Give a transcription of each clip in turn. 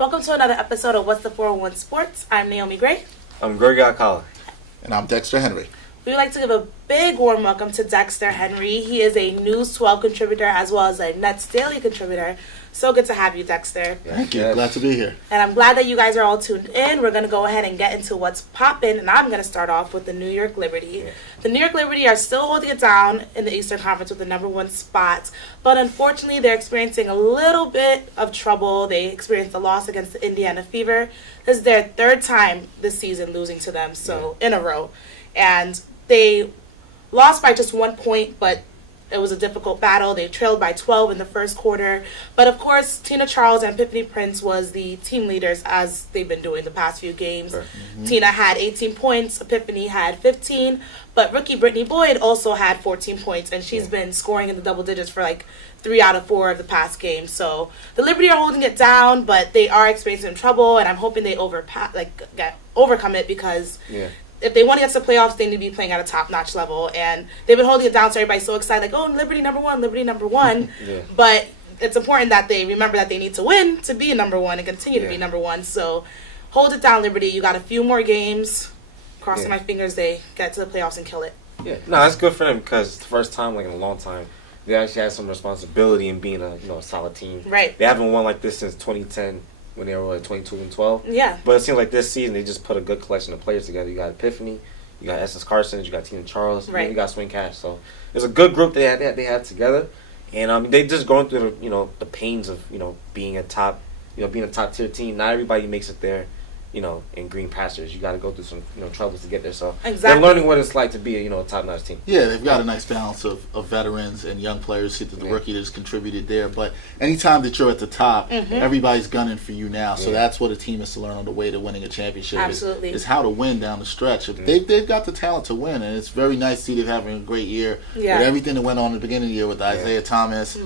Welcome to another episode of What's the 411 Sports. I'm Naomi Grey. I'm Gregory Alcala. And I'm Dexter Henry. We would like to give a big warm welcome to Dexter Henry. He is a News 12 contributor as well as a Nets Daily contributor. So good to have you, Dexter. Thank you. Glad to be here. And I'm glad that you guys are all tuned in. We're going to go ahead and get into what's popping, and I'm going to start off with the New York Liberty. Yeah. The New York Liberty are still holding it down in the Eastern Conference with the number one spot, but unfortunately they're experiencing a little bit of trouble. They experienced a loss against the Indiana Fever. This is their third time this season losing to them, in a row. And they lost by just 1 point, but it was a difficult battle. They trailed by 12 in the first quarter. But, of course, Tina Charles and Epiphany Prince was the team leaders as they've been doing the past few games. Sure. Mm-hmm. Tina had 18 points. Epiphany had 15. But rookie Brittany Boyd also had 14 points, and she's been scoring in the double digits for, 3 out of 4 of the past games. So the Liberty are holding it down, but they are experiencing trouble, and I'm hoping they overcome it because if they want to get to the playoffs, they need to be playing at a top-notch level. And they've been holding it down, so everybody's so excited, Liberty number one, Liberty number one. Yeah. But it's important that they remember that they need to win to be number one and continue to be number one. So hold it down, Liberty. You got a few more games. Crossing my fingers they get to the playoffs and kill it. Yeah, no, that's good for them because it's the first time, in a long time, they actually had some responsibility in being a solid team. Right. They haven't won like this since 2010 when they were 22-12. Yeah. But it seems like this season they just put a good collection of players together. You got Epiphany, you got Essence Carson, you got Tina Charles, and you got Swing Cash. So it's a good group they had together, and they just going through the pains of being a top tier team. Not everybody makes it there. In green pastures, you got to go through some troubles to get there. So they're learning what it's like to be a top-notch team. Yeah, they've got a nice balance of veterans and young players. See that the rookie that's contributed there. But anytime that you're at the top, everybody's gunning for you now. So that's what a team has to learn on the way to winning a championship. Absolutely. Is how to win down the stretch. They've got the talent to win, and it's very nice to see them having a great year. Yeah. With everything that went on at the beginning of the year with Isaiah Thomas,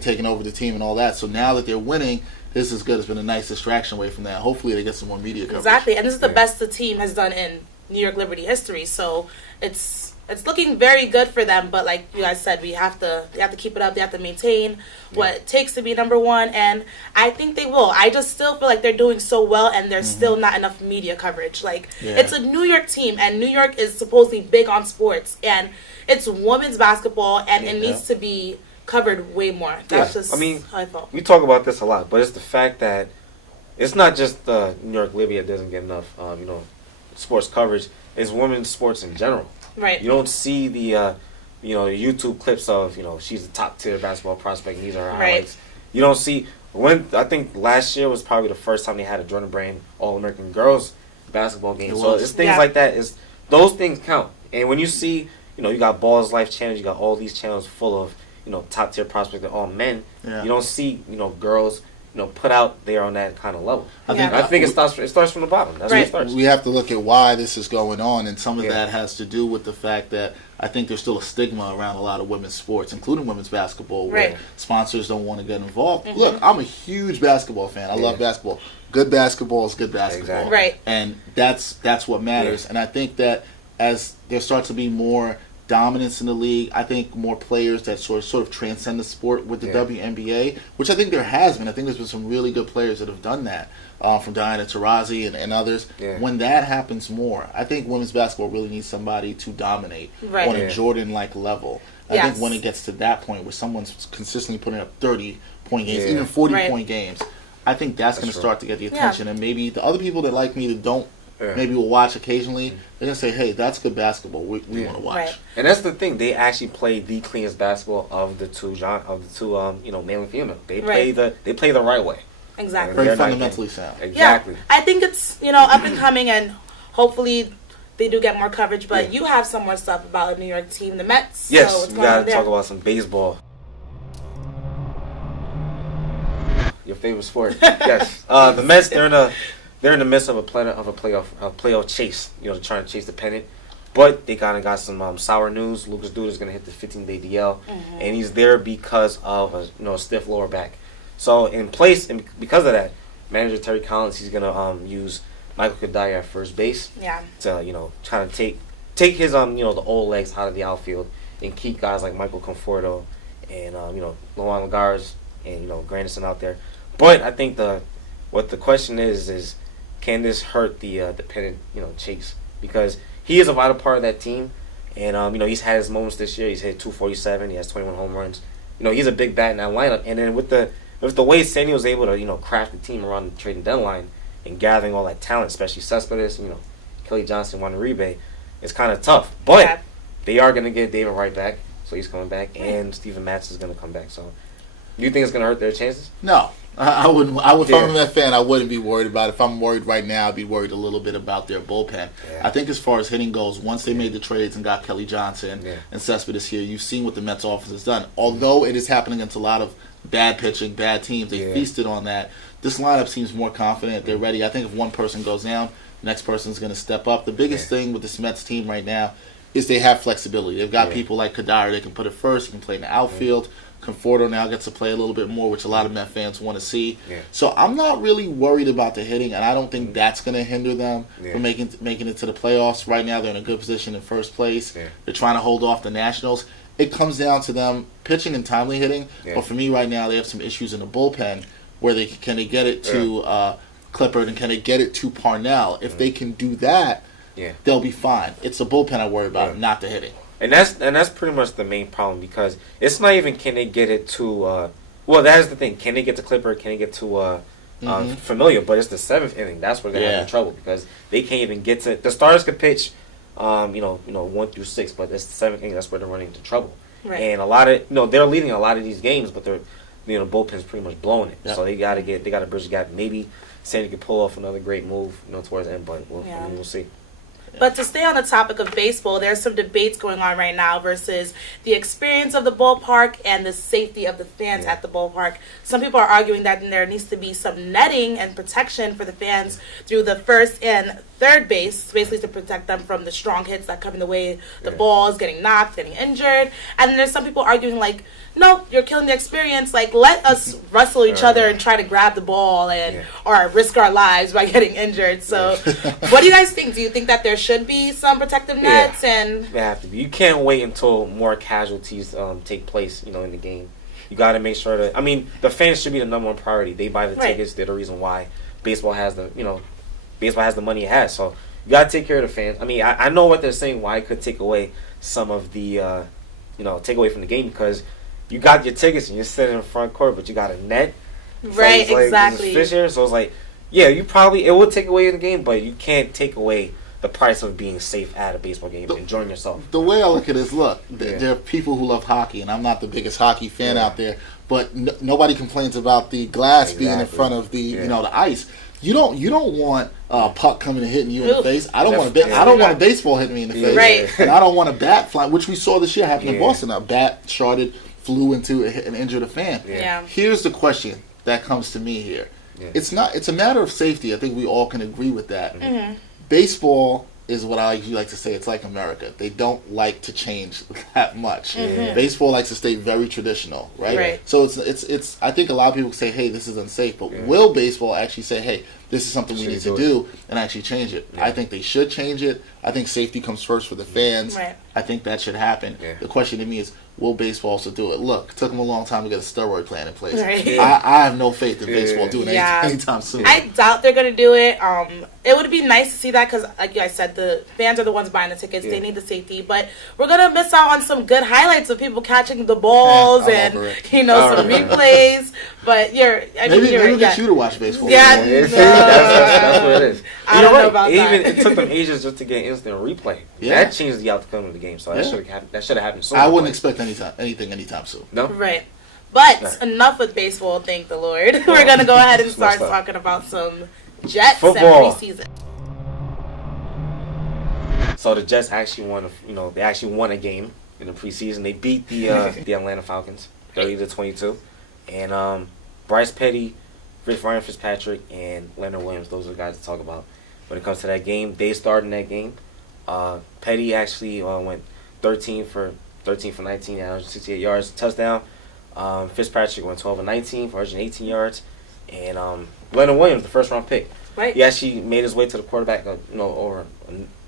taking over the team and all that. So now that they're winning, this is good. It's been a nice distraction away from that. Hopefully they get some more media coverage. Exactly, and this is the best the team has done in New York Liberty history. So it's looking very good for them. But like you guys said, they have to keep it up. They have to maintain what it takes to be number one, and I think they will. I just still feel like they're doing so well, and there's still not enough media coverage. It's a New York team, and New York is supposedly big on sports, and it's women's basketball, and it needs to be covered way more. That's just how I felt. We talk about this a lot, but it's the fact that it's not just the New York Liberty that doesn't get enough, sports coverage. It's women's sports in general. Right. You don't see the, the YouTube clips of, she's a top tier basketball prospect and these are her highlights. You don't see I think last year was probably the first time they had a Jordan Brand All-American Girls basketball game. So it's things like that. Those things count. And when you see, you got Ball's Life channels, you got all these channels full of top tier prospects, they're all men. Yeah. You don't see, girls, put out there on that kind of level. I think it starts from the bottom. That's where it starts. We have to look at why this is going on, and some of that has to do with the fact that I think there's still a stigma around a lot of women's sports, including women's basketball, where sponsors don't want to get involved. Look, I'm a huge basketball fan. I love basketball. Good basketball is good basketball. Exactly. Right. And that's what matters. And I think that as there starts to be more dominance in the league, I think more players that sort of transcend the sport with the WNBA, which I think there has been. I think there's been some really good players that have done that, from Diana Taurasi and others. Yeah. When that happens more, I think women's basketball really needs somebody to dominate on a Jordan-like level. I think when it gets to that point where someone's consistently putting up 30-point games, even 40-point games, I think that's going to start to get the attention. And maybe the other people that like me that don't maybe we'll watch occasionally, they're going to say, hey, that's good basketball. We want to watch. Right. And that's the thing. They actually play the cleanest basketball of the two male and female. They play the right way. Exactly. Very fundamentally sound. Exactly. Yeah, I think it's, up and coming, and hopefully they do get more coverage. But you have some more stuff about the New York team, the Mets. Yes, so we got to talk about some baseball. Your favorite sport. Yes. The Mets, they're in the midst of a playoff chase, trying to chase the pennant. But they kind of got some sour news. Lucas Duda is going to hit the 15-day DL, and he's there because of a stiff lower back. So because of that, manager Terry Collins, he's going to use Michael Kadire at first base. Yeah. To try to take his the old legs out of the outfield and keep guys like Michael Conforto and Luan Lagares and Granderson out there. But I think What the question is can this hurt the Pennant, chase? Because he is a vital part of that team, and he's had his moments this year. He's hit 247. He has 21 home runs. He's a big bat in that lineup. And then with the way Sandy was able to craft the team around the trading deadline and gathering all that talent, especially Cespedes, Kelly Johnson, Juan Uribe, it's kind of tough. But they are going to get David Wright back, so he's coming back, and Steven Matz is going to come back. So, do you think it's going to hurt their chances? No. I wouldn't. If I'm a Met fan, I wouldn't be worried about it. If I'm worried right now, I'd be worried a little bit about their bullpen. Yeah. I think as far as hitting goes, once they made the trades and got Kelly Johnson and Cespedes here, you've seen what the Mets offense has done. Although it is happening against a lot of bad pitching, bad teams, they feasted on that. This lineup seems more confident. They're ready. I think if one person goes down, the next person's going to step up. The biggest thing with this Mets team right now is they have flexibility. They've got people like Kadire. They can put it first. He can play in the outfield. Conforto now gets to play a little bit more, which a lot of Met fans want to see. Yeah. So I'm not really worried about the hitting, and I don't think that's going to hinder them from making it to the playoffs. Right now, they're in a good position in first place. Yeah. They're trying to hold off the Nationals. It comes down to them pitching and timely hitting. Yeah. But for me right now, they have some issues in the bullpen where they get it to Clippard and can they get it to Parnell. If they can do that, they'll be fine. It's the bullpen I worry about, not the hitting. And that's pretty much the main problem because it's not even can they get it to well, that is the thing. Can they get to Clipper? Can they get to Familia? But it's the seventh inning. That's where they're having trouble because they can't even get to the starters could pitch 1 through 6, but it's the seventh inning, that's where they're running into trouble. Right. And a lot of they're leading a lot of these games, but they're bullpen's pretty much blowing it. Yep. So they gotta bridge the gap. Maybe Sandy could pull off another great move, towards the end, but we'll see. But to stay on the topic of baseball, there's some debates going on right now versus the experience of the ballpark and the safety of the fans at the ballpark. Some people are arguing that there needs to be some netting and protection for the fans through the first and third base, basically to protect them from the strong hits that come in the way, the balls, getting knocked, getting injured. And then there's some people arguing like, no, you're killing the experience. Like, let us wrestle each other and try to grab the ball or risk our lives by getting injured. So, what do you guys think? Do you think that there should be some protective nets? And they have to be. You can't wait until more casualties take place, in the game. You got to make sure that. I mean, the fans should be the number one priority. They buy the tickets. They're the reason why baseball has the money it has. So you got to take care of the fans. I mean, I know what they're saying. Why it could take away some of the, take away from the game because. You got your tickets and you're sitting in the front court, but you got a net. Right, so exactly. Fish here, so it's like, it will take away the game, but you can't take away the price of being safe at a baseball game, enjoying yourself. The way I look at it is, there are people who love hockey, and I'm not the biggest hockey fan out there, but nobody complains about the glass being in front of the the ice. You don't want a puck coming and hitting you in the face. I don't want a baseball hitting me in the face, right? And I don't want a bat flying, which we saw this year happen in Boston. A bat sharded. Flew into it and injured a fan. Here's the question that comes to me here. It's a matter of safety. I think we all can agree with that. Mm-hmm. Baseball is what I like to say. It's like America. They don't like to change that much. Mm-hmm. Baseball likes to stay very traditional, right? So it's. I think a lot of people say, "Hey, this is unsafe," but will baseball actually say, "Hey, this is something we need to do," and actually change it? I think they should change it. I think safety comes first for the fans. Right. I think that should happen. The question to me is, will baseball also do it? Look, it took them a long time to get a steroid plan in place. Right. I have no faith in baseball doing it anytime soon. I doubt they're going to do it. It would be nice to see that because, like you guys said, the fans are the ones buying the tickets. They need the safety. But we're going to miss out on some good highlights of people catching the balls and, some replays. But maybe we'll get you to watch baseball. Yeah, that's what it is. I don't know about that. It took them ages just to get instant replay. That changed the outcome of the game. So that should have happened soon. I wouldn't expect anything anytime soon. No? Right. But enough with baseball, thank the Lord. We're going to go ahead and start talking about some Jets football. And preseason. So the Jets actually won a game in the preseason. They beat the Atlanta Falcons 30-22. And Bryce Petty, Ryan Fitzpatrick, and Leonard Williams, those are the guys to talk about when it comes to that game. They started in that game. Petty actually went 13 for 19, 168 yards, touchdown. Fitzpatrick went 12 and 19 for 118 yards. And Leonard Williams, the first round pick, he actually made his way to the quarterback, over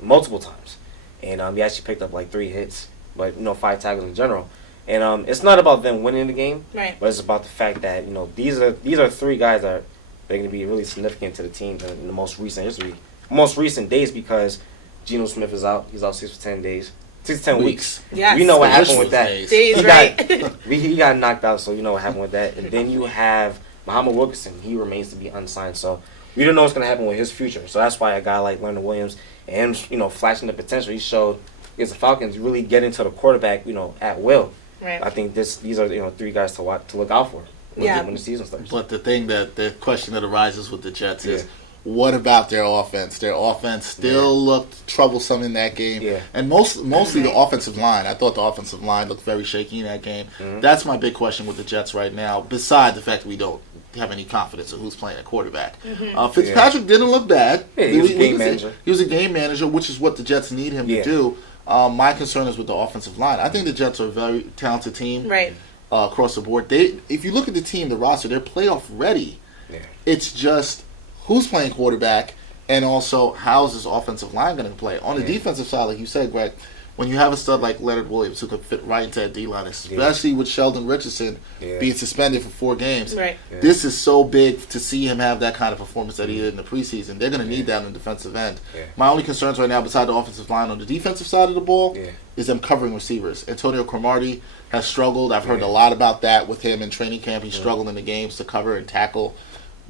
multiple times. And he actually picked up like 3 hits, but 5 tackles in general. And it's not about them winning the game, but it's about the fact that these are 3 guys that they're going to be really significant to the team in the most recent days because Geno Smith is out. He's out 6 to 10 days. 6 to 10 weeks. Yes. We know what happened with that. Days, right. He got knocked out, so you know what happened with that. And then you have Muhammad Wilkerson. He remains to be unsigned, so we don't know what's going to happen with his future. So that's why a guy like Leonard Williams and flashing the potential he showed against the Falcons really get into the quarterback, at will. Right. I think these are 3 guys to look out for when the season starts. But the question that arises with the Jets is, what about their offense? Their offense still looked troublesome in that game. Yeah. And mostly the offensive line. I thought the offensive line looked very shaky in that game. Mm-hmm. That's my big question with the Jets right now, besides the fact that we don't have any confidence of who's playing at quarterback. Mm-hmm. Fitzpatrick didn't look bad. Yeah, he was a game manager. He was a game manager, which is what the Jets need him to do. My concern is with the offensive line. I think the Jets are a very talented team. Right. Across the board. If you look at the team, the roster, they're playoff ready. Yeah. It's just who's playing quarterback, and also how's this offensive line going to play. On the defensive side, like you said, Greg, when you have a stud like Leonard Williams who could fit right into that D-line, especially with Sheldon Richardson being suspended for 4 games, this is so big to see him have that kind of performance that he did in the preseason. They're going to need that on the defensive end. Yeah. My only concerns right now, besides the offensive line, on the defensive side of the ball, is them covering receivers. Antonio Cromartie has struggled. I've heard a lot about that with him in training camp. He struggled in the games to cover and tackle.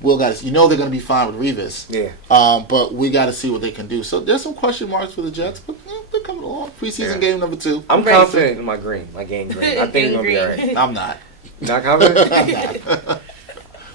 Well, guys, they're going to be fine with Revis. Yeah. But we got to see what they can do. So there's some question marks for the Jets, but they're coming along. Preseason game number 2. I'm confident in my game green. I think it's going to be all right. I'm not. Not confident? I'm not.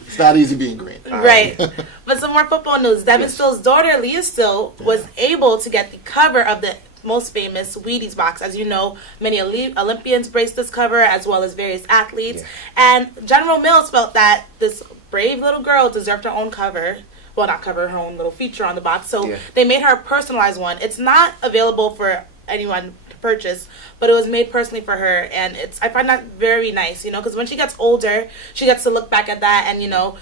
It's not easy being green. Right. But some more football news. Devon Still's daughter, Leah Still, was able to get the cover of the most famous Wheaties box. As you know, many Olympians graced this cover, as well as various athletes. Yeah. And General Mills felt that this brave little girl deserved her own cover. Well, not cover, her own little feature on the box. So they made her a personalized one. It's not available for anyone to purchase, but it was made personally for her. And I find that very nice, because when she gets older, she gets to look back at that and,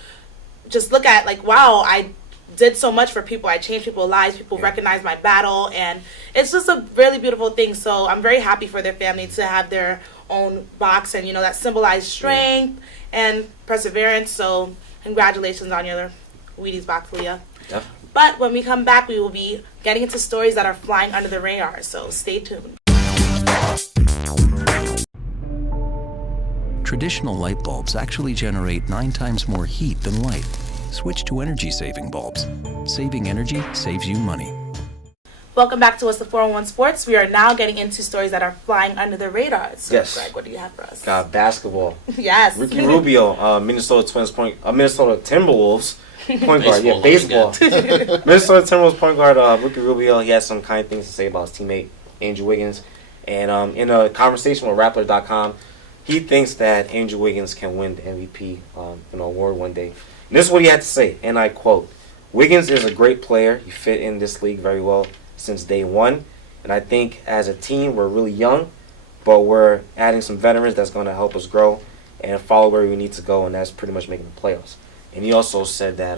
just look at, like, wow, I did so much for people. I changed people's lives. People recognize my battle. And it's just a really beautiful thing. So I'm very happy for their family to have their own box and, that symbolized strength and perseverance. So congratulations on your Wheaties box, Leah. Yeah. But when we come back, we will be getting into stories that are flying under the radar. So stay tuned. Traditional light bulbs actually generate 9 times more heat than light. Switch to energy-saving bulbs. Saving energy saves you money. Welcome back to us, the 411 Sports. We are now getting into stories that are flying under the radar. So, Greg, what do you have for us? Got basketball. Yes. Ricky Rubio, Minnesota Timberwolves point guard. Baseball. Minnesota Timberwolves point guard Ricky Rubio. He has some kind things to say about his teammate Andrew Wiggins. And in a conversation with Rappler.com, he thinks that Andrew Wiggins can win the MVP award one day. And this is what he had to say, and I quote, "Wiggins is a great player. He fit in this league very well since day one. And I think as a team, we're really young, but we're adding some veterans that's going to help us grow and follow where we need to go, and that's pretty much making the playoffs." And he also said that,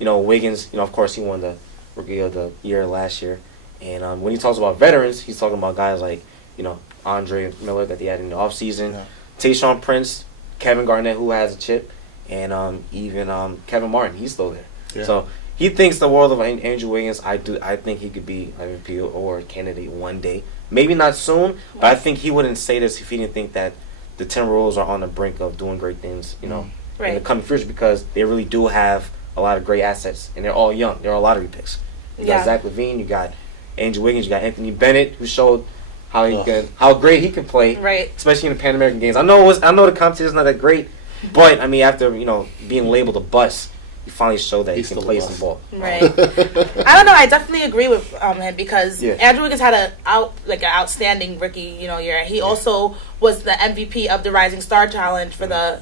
Wiggins, of course, he won the Rookie of the Year last year. And when he talks about veterans, he's talking about guys like, Andre Miller that they had in the offseason, Tayshaun Prince, Kevin Garnett, who has a chip, and even Kevin Martin, he's still there. Yeah. So he thinks the world of Andrew Wiggins. I think he could be an MVP award candidate one day. Maybe not soon, but I think he wouldn't say this if he didn't think that the Timberwolves are on the brink of doing great things, in the coming future, because they really do have a lot of great assets, and they're all young. They're all lottery picks. You got Zach LaVine, you got Andrew Wiggins, you got Anthony Bennett, who showed how great he could play, especially in the Pan American Games. I know the competition is not that great, but after being labeled a bust, he finally showed that he can play some ball. Right. I don't know. I definitely agree with him because Andrew Wiggins had an outstanding rookie year. He also was the MVP of the Rising Star Challenge for the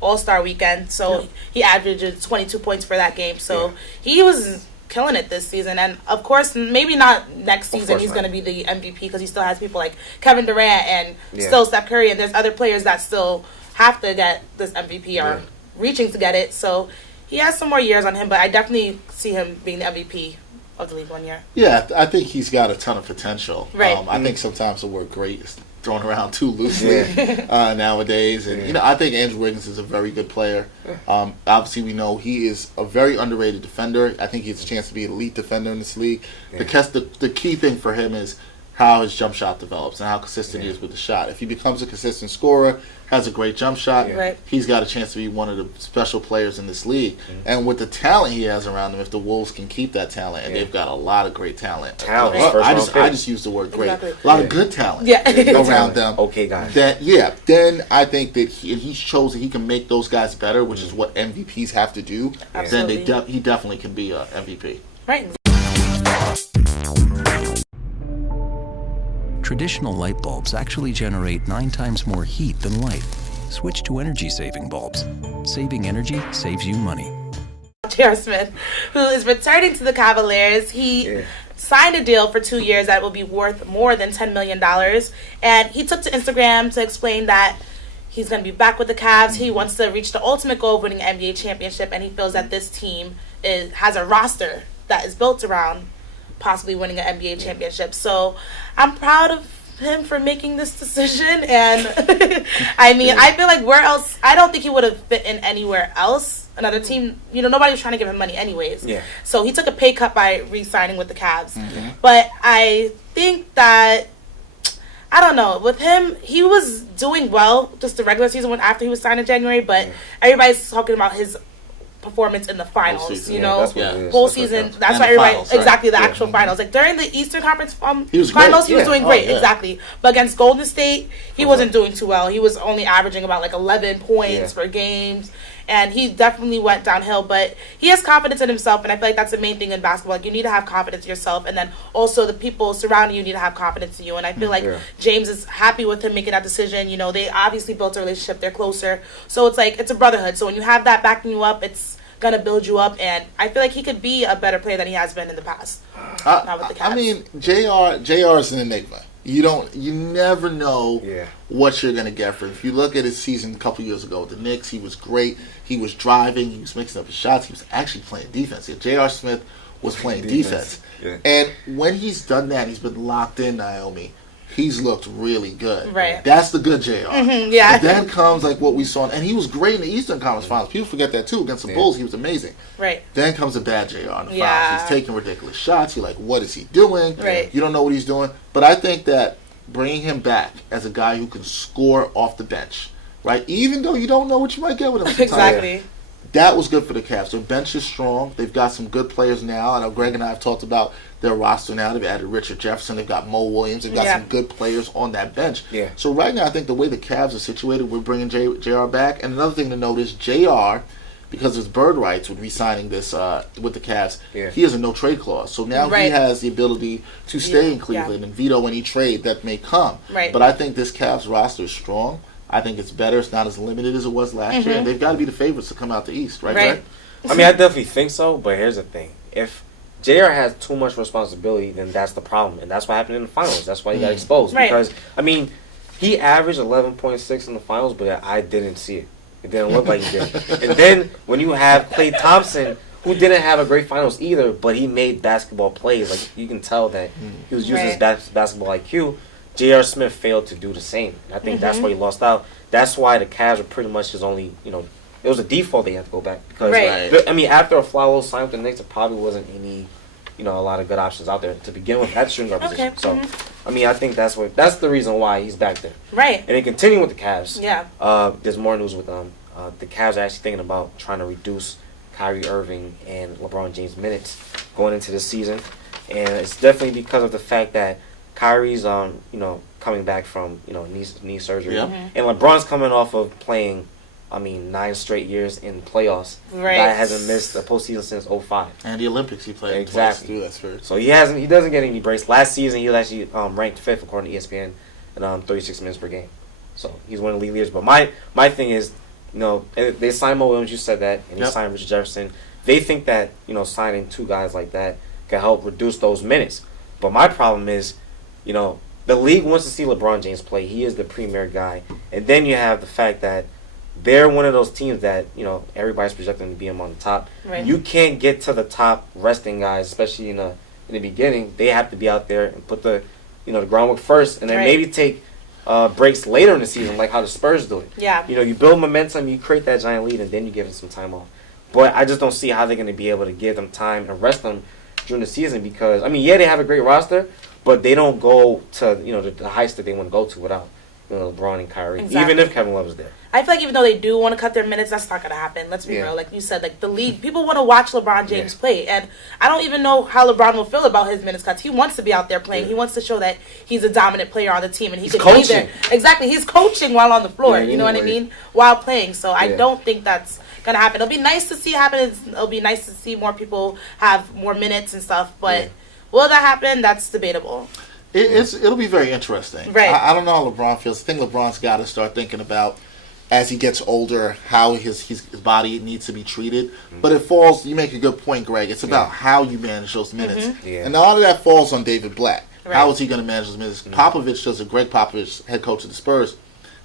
All-Star weekend. So he averaged 22 points for that game. So he was killing it this season. And of course, maybe not next season he's going to be the MVP because he still has people like Kevin Durant and still Steph Curry, and there's other players that still have to get this MVP or reaching to get it. So he has some more years on him, but I definitely see him being the MVP of the league one year. Yeah, I think he's got a ton of potential. Right. I think sometimes the word great thrown around too loosely nowadays. And I think Andrew Wiggins is a very good player. Obviously, we know he is a very underrated defender. I think he has a chance to be an elite defender in this league. The key thing for him is how his jump shot develops and how consistent he is with the shot. If he becomes a consistent scorer, has a great jump shot, he's got a chance to be one of the special players in this league. And with the talent he has around him, if the Wolves can keep that talent, and they've got a lot of great talent. I just use the word great. A lot of good talent around them. Okay, guys. Then I think that he shows that he can make those guys better, which is what MVPs have to do. Absolutely. Then he definitely can be a MVP. Right. Traditional light bulbs actually generate 9 times more heat than light. Switch to energy-saving bulbs. Saving energy saves you money. J.R. Smith, who is returning to the Cavaliers, he signed a deal for 2 years that will be worth more than $10 million. And he took to Instagram to explain that he's going to be back with the Cavs. He wants to reach the ultimate goal of winning an NBA championship, and he feels that this team has a roster that is built around possibly winning an NBA championship. So I'm proud of him for making this decision. And I mean, I feel like where else, I don't think he would have fit in anywhere else. Another team, nobody was trying to give him money anyways. So he took a pay cut by re-signing with the Cavs. But I think that, I don't know, with him, he was doing well just the regular season after he was signed in January, but everybody's talking about his performance in the finals, whole season. That's why everybody the actual finals. Like during the Eastern Conference finals, he was doing great, exactly. But against Golden State, he wasn't doing too well. He was only averaging about like 11 points per game, and he definitely went downhill. But he has confidence in himself, and I feel like that's the main thing in basketball. Like you need to have confidence in yourself, and then also the people surrounding you need to have confidence in you. And I feel like James is happy with him making that decision. They obviously built a relationship; they're closer, so it's like it's a brotherhood. So when you have that backing you up, it's gonna build you up, and I feel like he could be a better player than he has been in the past. Not with the Cavs. I mean, JR is an enigma. You never know what you're gonna get from him. If you look at his season a couple years ago with the Knicks, he was great. He was driving. He was mixing up his shots. He was actually playing defense. J.R. Smith was playing defense. And when he's done that, he's been locked in, Naomi. He's looked really good. Right. That's the good JR. And then comes like what we saw, and he was great in the Eastern Conference Finals. People forget that too. Against the Bulls, he was amazing. Right. Then comes the bad JR in the finals. He's taking ridiculous shots. You're like, what is he doing? Right. You don't know what he's doing. But I think that bringing him back as a guy who can score off the bench, right? Even though you don't know what you might get with him sometimes. Exactly. That was good for the Cavs. Their bench is strong. They've got some good players now. I know Greg and I have talked about their roster now. They've added Richard Jefferson. They've got Mo Williams. They've got some good players on that bench. So right now, I think the way the Cavs are situated, we're bringing JR back. And another thing to note is JR, because of his bird rights with re-signing this with the Cavs, he has a no-trade clause. So now he has the ability to stay in Cleveland and veto any trade that may come. But I think this Cavs roster is strong. I think it's better. It's not as limited as it was last year. And they've got to be the favorites to come out the East, right? I mean, I definitely think so, but here's the thing. If JR has too much responsibility, then that's the problem. And that's what happened in the finals. That's why he got exposed. Because, I mean, he averaged 11.6 in the finals, but I didn't see it. It didn't look like he did. And then when you have Klay Thompson, who didn't have a great finals either, but he made basketball plays. Like, you can tell that he was using his basketball IQ. J.R. Smith failed to do the same. I think that's why he lost out. That's why the Cavs were pretty much his only, it was a default they had to go back. Because, I mean, after a flawless sign with the Knicks, there probably wasn't any, a lot of good options out there to begin with at shooting guard position. So, I mean, I think that's the reason why he's back there. Right. And then continuing with the Cavs, there's more news with them. The Cavs are actually thinking about trying to reduce Kyrie Irving and LeBron James minutes going into this season. And it's definitely because of the fact that Kyrie's coming back from knee surgery, and LeBron's coming off of playing 9 straight years in playoffs. That hasn't missed a postseason since 2005. And the Olympics he played exactly. Twice, too, that's fair. So he doesn't get any breaks. Last season he was actually ranked 5th according to ESPN at 36 minutes per game. So he's one of the league leaders. But my thing is, they signed Mo Williams. You said that, and he signed Richard Jefferson. They think that signing 2 guys like that can help reduce those minutes. But my problem is, the league wants to see LeBron James play. He is the premier guy. And then you have the fact that they're one of those teams that, everybody's projecting to be them on the top. Right. You can't get to the top resting guys, especially in the beginning. They have to be out there and put the groundwork first, and then maybe take breaks later in the season, like how the Spurs do it. Yeah. You know, you build momentum, you create that giant lead, and then you give them some time off. But I just don't see how they're going to be able to give them time and rest them during the season because, I mean, yeah, they have a great roster, but they don't go to, you know, the heights that they want to go to without, you know, LeBron and Kyrie, Exactly. even if Kevin Love is there. I feel like even though they do want to cut their minutes, that's not going to happen. Let's be real. Like you said, like the league, people want to watch LeBron James play. And I don't even know how LeBron will feel about his minutes cuts. He wants to be out there playing. He wants to show that he's a dominant player on the team. And he's can be there. Exactly. He's coaching while on the floor. You know what I mean? While playing. So I don't think that's going to happen. It'll be nice to see happen. It'll be nice to see more people have more minutes and stuff. But will that happen? That's debatable. It'll be very interesting. Right. I don't know how LeBron feels. I think LeBron's got to start thinking about, as he gets older, how his body needs to be treated. But it falls, you make a good point, Greg. It's about how you manage those minutes. And a lot of that falls on David Black. Right. How is he going to manage those minutes? Popovich does Greg Popovich, head coach of the Spurs,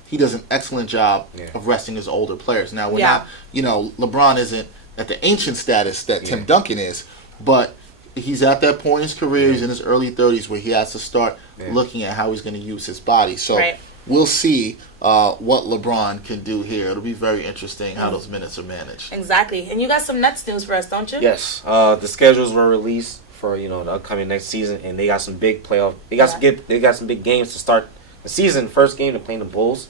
he does an excellent job of resting his older players. Now, we're not, you know, LeBron isn't at the ancient status that Tim Duncan is, but he's at that point in his career, he's in his early 30s where he has to start looking at how he's going to use his body. So we'll see what LeBron can do here. It'll be very interesting how those minutes are managed. Exactly. And you got some Nets news for us, don't you? Yes. The schedules were released for, you know, the upcoming next season, and they got some big playoff. They got some big games to start the season. First game, they're playing the Bulls.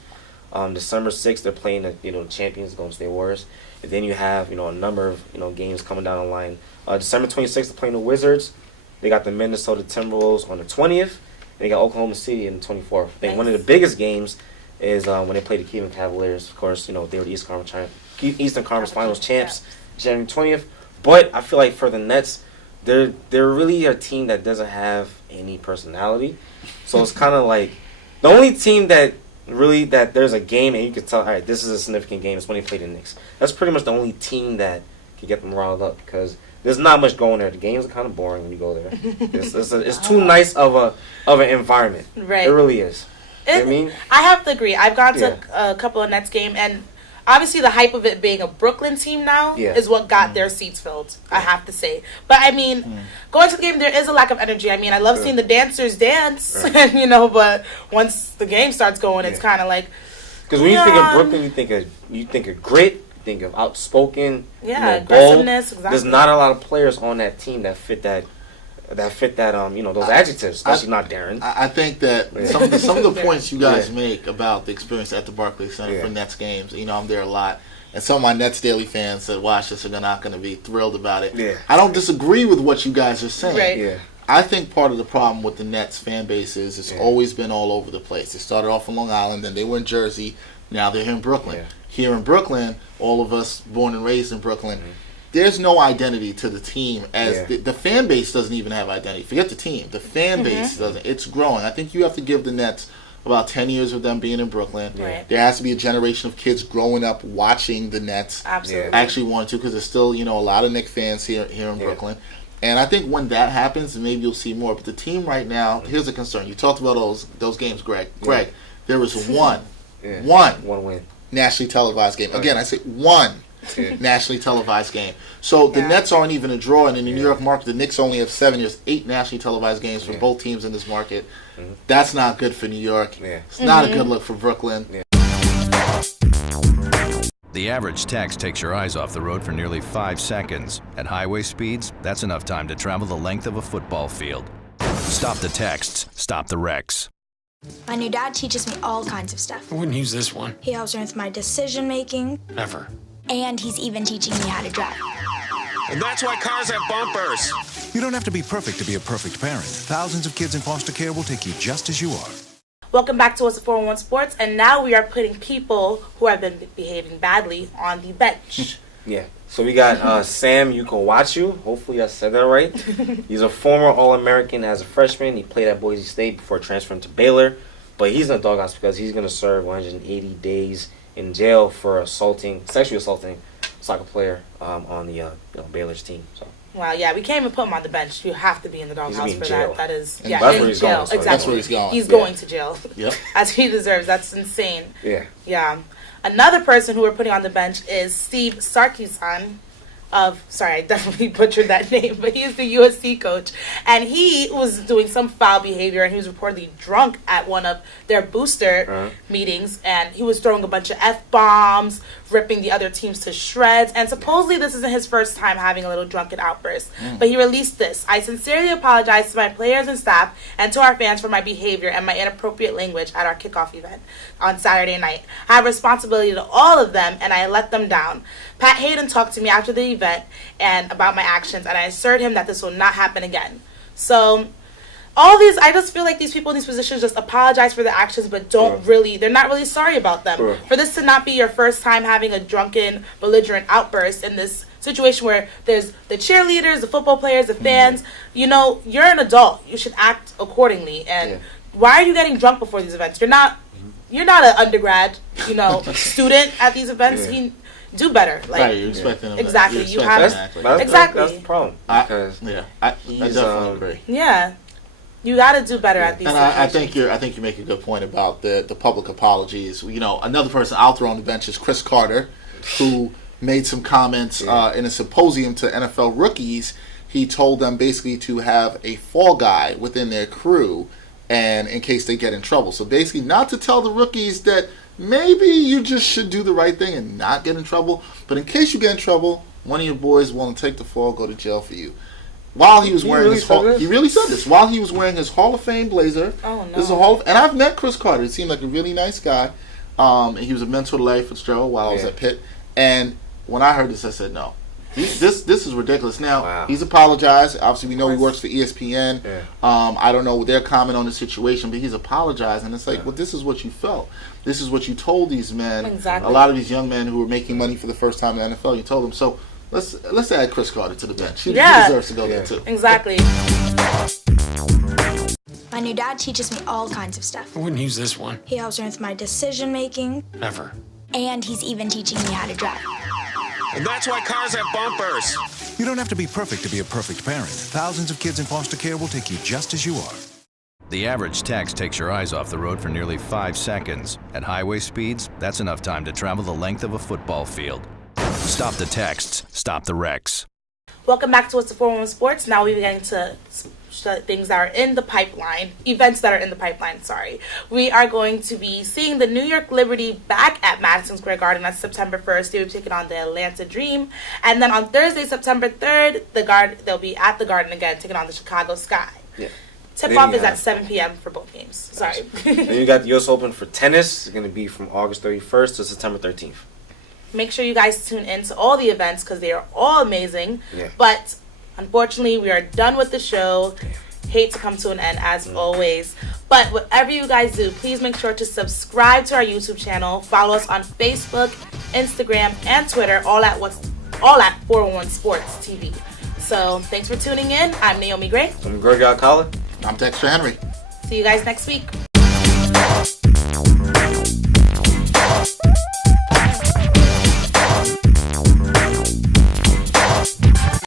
December 6th, they're playing the champions, Golden State Warriors. And then you have, you know, a number of, you know, games coming down the line. December 26th, they're playing the Wizards. They got the Minnesota Timberwolves on the 20th. And they got Oklahoma City on the 24th. I think one of the biggest games is when they play the Cleveland Cavaliers. Of course, you know, they were the Eastern Conference Finals champs January 20th. But I feel like for the Nets, they're really a team that doesn't have any personality. So it's kind of like the only team that there's a game and you can tell, all right, this is a significant game. It's when they play the Knicks. That's pretty much the only team that can get them riled up because there's not much going there. The games are kind of boring when you go there. It's too nice of an environment. Right. It really is. You know what I mean? I have to agree. I've gone to a couple of Nets games, and obviously the hype of it being a Brooklyn team now is what got their seats filled, I have to say. But, I mean, going to the game, there is a lack of energy. I mean, I love seeing the dancers dance, you know, but once the game starts going, it's kind of like... Because when you think of Brooklyn, you think of grit, think of outspoken, aggressiveness. Exactly. There's not a lot of players on that team that fit that you know, those adjectives, especially not Darren. I think that some of the points you guys make about the experience at the Barclays Center for Nets games, you know, I'm there a lot, and some of my Nets Daily fans that watch this are not going to be thrilled about it. Yeah. I don't disagree with what you guys are saying. Right. Yeah. I think part of the problem with the Nets fan base is it's always been all over the place. They started off in Long Island, then they were in Jersey, now they're here in Brooklyn. Yeah. Here in Brooklyn, all of us born and raised in Brooklyn, there's no identity to the team. As the fan base doesn't even have identity. Forget the team. The fan base doesn't. It's growing. I think you have to give the Nets about 10 years of them being in Brooklyn. Right. There has to be a generation of kids growing up watching the Nets. Absolutely. Actually want to, because there's still, you know, a lot of Knicks fans here in Brooklyn. And I think when that happens, maybe you'll see more. But the team right now, here's a concern. You talked about those games, Greg. Greg, there was one win. Nationally televised game. Again, I say one nationally televised game. So the Nets aren't even a draw, and in the New York market, the Knicks only have 7 years, 8 nationally televised games for both teams in this market. That's not good for New York. It's not a good look for Brooklyn. The average text takes your eyes off the road for nearly 5 seconds. At highway speeds, that's enough time to travel the length of a football field. Stop the texts, stop the wrecks. My new dad teaches me all kinds of stuff. I wouldn't use this one. He helps me with my decision making. Never. And he's even teaching me how to drive. And that's why cars have bumpers. You don't have to be perfect to be a perfect parent. Thousands of kids in foster care will take you just as you are. Welcome back to us at 411 Sports, and now we are putting people who have been behaving badly on the bench. So we got Sam Ukwuachu. Hopefully I said that right. He's a former All-American as a freshman. He played at Boise State before transferring to Baylor. But he's in the doghouse because he's going to serve 180 days in jail for sexually assaulting a soccer player on the Baylor's team. So. Wow, we can't even put him on the bench. You have to be in the doghouse for jail. that. That is, that's where he's jail. Going. So exactly. That's where he's going. He's going to jail. Yep. As he deserves. That's insane. Yeah. Another person who we're putting on the bench is Steve Sarkisian. sorry, I definitely butchered that name, but he's the USC coach, and he was doing some foul behavior, and he was reportedly drunk at one of their booster meetings, and he was throwing a bunch of F-bombs, ripping the other teams to shreds, and supposedly this isn't his first time having a little drunken outburst, but he released this. I sincerely apologize to my players and staff and to our fans for my behavior and my inappropriate language at our kickoff event on Saturday night. I have responsibility to all of them, and I let them down. Pat Hayden talked to me after the event and about my actions, and I assured him that this will not happen again. So all these, I just feel like these people in these positions just apologize for their actions, but they're not really sorry about them. For this to not be your first time having a drunken, belligerent outburst in this situation where there's the cheerleaders, the football players, the fans, you're an adult. You should act accordingly. And why are you getting drunk before these events? You're not an undergrad, student at these events. Do better. You're expecting them. Exactly. Exactly. That's the problem. I definitely agree. Yeah. You got to do better at these and situations. I think you make a good point about the public apologies. Another person I'll throw on the bench is Cris Carter, who made some comments in a symposium to NFL rookies. He told them basically to have a fall guy within their crew, and in case they get in trouble. So basically, not to tell the rookies that maybe you just should do the right thing and not get in trouble, but in case you get in trouble, one of your boys willing to take the fall, go to jail for you. While he was wearing he really said this. While he was wearing his Hall of Fame blazer. Oh no! This is and I've met Cris Carter. He seemed like a really nice guy. He was a mentor to Larry Fitzgerald while I was at Pitt. And when I heard this, I said, no. This is ridiculous. Now, he's apologized. Obviously, we know he works for ESPN. Yeah. I don't know their comment on the situation, but he's apologized. And it's like, well, this is what you felt. This is what you told these men. Exactly. A lot of these young men who were making money for the first time in the NFL, you told them. So let's add Cris Carter to the bench. He deserves to go there, too. Exactly. My new dad teaches me all kinds of stuff. I wouldn't use this one. He helps me with my decision making. Ever. And he's even teaching me how to drive. And that's why cars have bumpers. You don't have to be perfect to be a perfect parent. Thousands of kids in foster care will take you just as you are. The average text takes your eyes off the road for nearly 5 seconds. At highway speeds, that's enough time to travel the length of a football field. Stop the texts, stop the wrecks. Welcome back to What's the 411 Sports. Now we're getting to things that are in the pipeline, events that are in the pipeline, sorry. We are going to be seeing the New York Liberty back at Madison Square Garden on September 1st. They'll be taking on the Atlanta Dream. And then on Thursday, September 3rd, they'll be at the Garden again, taking on the Chicago Sky. Yeah. Tip-off is at 7 p.m. for both games. Sorry. Then you got the U.S. Open for tennis. It's going to be from August 31st to September 13th. Make sure you guys tune in to all the events because they are all amazing. Yeah. But unfortunately, we are done with the show. Hate to come to an end as always. But whatever you guys do, please make sure to subscribe to our YouTube channel. Follow us on Facebook, Instagram, and Twitter, all at 411 Sports TV. So thanks for tuning in. I'm Naomi Grey. I'm Gregory Alcala. I'm Dexter Henry. See you guys next week.